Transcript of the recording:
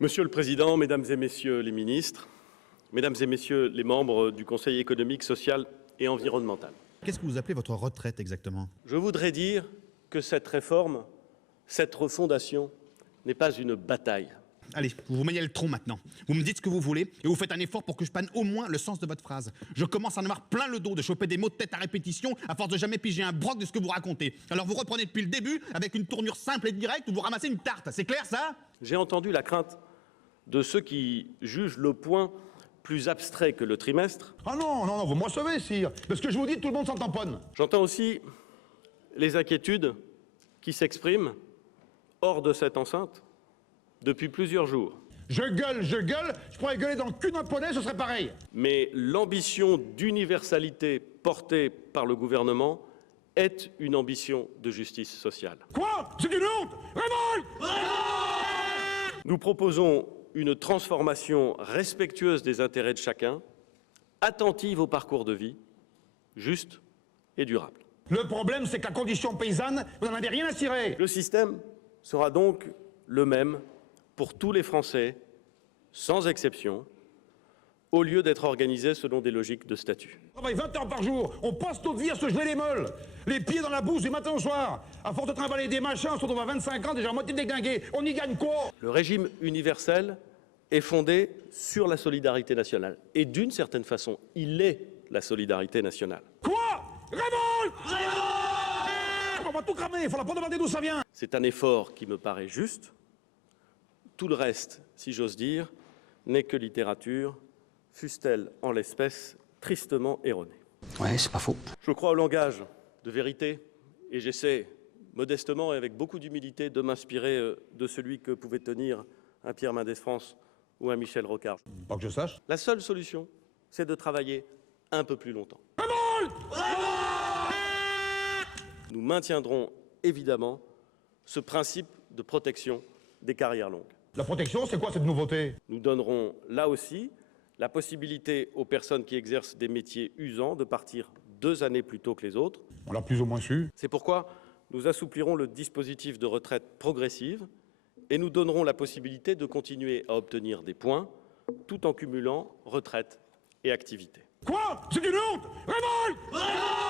Monsieur le Président, Mesdames et Messieurs les ministres, Mesdames et Messieurs les membres du Conseil économique, social et environnemental. Qu'est-ce que vous appelez votre retraite exactement? Je voudrais dire que cette réforme, cette refondation, n'est pas une bataille. Allez, vous vous mêlez le tronc maintenant. Vous me dites ce que vous voulez et vous faites un effort pour que je panne au moins le sens de votre phrase. Je commence à en avoir plein le dos de choper des mots de tête à répétition à force de jamais piger un broc de ce que vous racontez. Alors vous reprenez depuis le début avec une tournure simple et directe où vous ramassez une tarte. C'est clair ça? J'ai entendu la crainte de ceux qui jugent le point plus abstrait que le trimestre. Ah non, vous me recevez, sire. Parce que je vous dis, tout le monde s'en tamponne. J'entends aussi les inquiétudes qui s'expriment hors de cette enceinte depuis plusieurs jours. Je gueule, je pourrais gueuler dans le cul d'un poney, ce serait pareil. Mais l'ambition d'universalité portée par le gouvernement est une ambition de justice sociale. Quoi? C'est une honte! Révolte! Nous proposons une transformation respectueuse des intérêts de chacun, attentive au parcours de vie, juste et durable. Le problème, c'est que la condition paysanne, vous n'en avez rien à cirer. Le système sera donc le même pour tous les Français, sans exception, au lieu d'être organisé selon des logiques de statut. On travaille 20 heures par jour, on passe notre vie à se geler les meules, les pieds dans la bouse du matin au soir. À force de travailler des machins, on se retrouve à 25 ans, déjà à moitié déglingué. On y gagne quoi? Le régime universel est fondé sur la solidarité nationale. Et d'une certaine façon, il est la solidarité nationale. Quoi? Révolte! On va tout cramer, il faudra pas demander d'où ça vient. C'est un effort qui me paraît juste. Tout le reste, si j'ose dire, n'est que littérature, fût-elle en l'espèce tristement erronée. Ouais, c'est pas faux. Je crois au langage de vérité et j'essaie modestement et avec beaucoup d'humilité de m'inspirer de celui que pouvait tenir un Pierre Mendès France ou un Michel Rocard. Pas que je sache. La seule solution, c'est de travailler un peu plus longtemps. Nous maintiendrons évidemment ce principe de protection des carrières longues. La protection, c'est quoi cette nouveauté? Nous donnerons là aussi la possibilité aux personnes qui exercent des métiers usants de partir 2 années plus tôt que les autres. On l'a plus ou moins su. C'est pourquoi nous assouplirons le dispositif de retraite progressive et nous donnerons la possibilité de continuer à obtenir des points tout en cumulant retraite et activité. Quoi? C'est une honte! Révolte!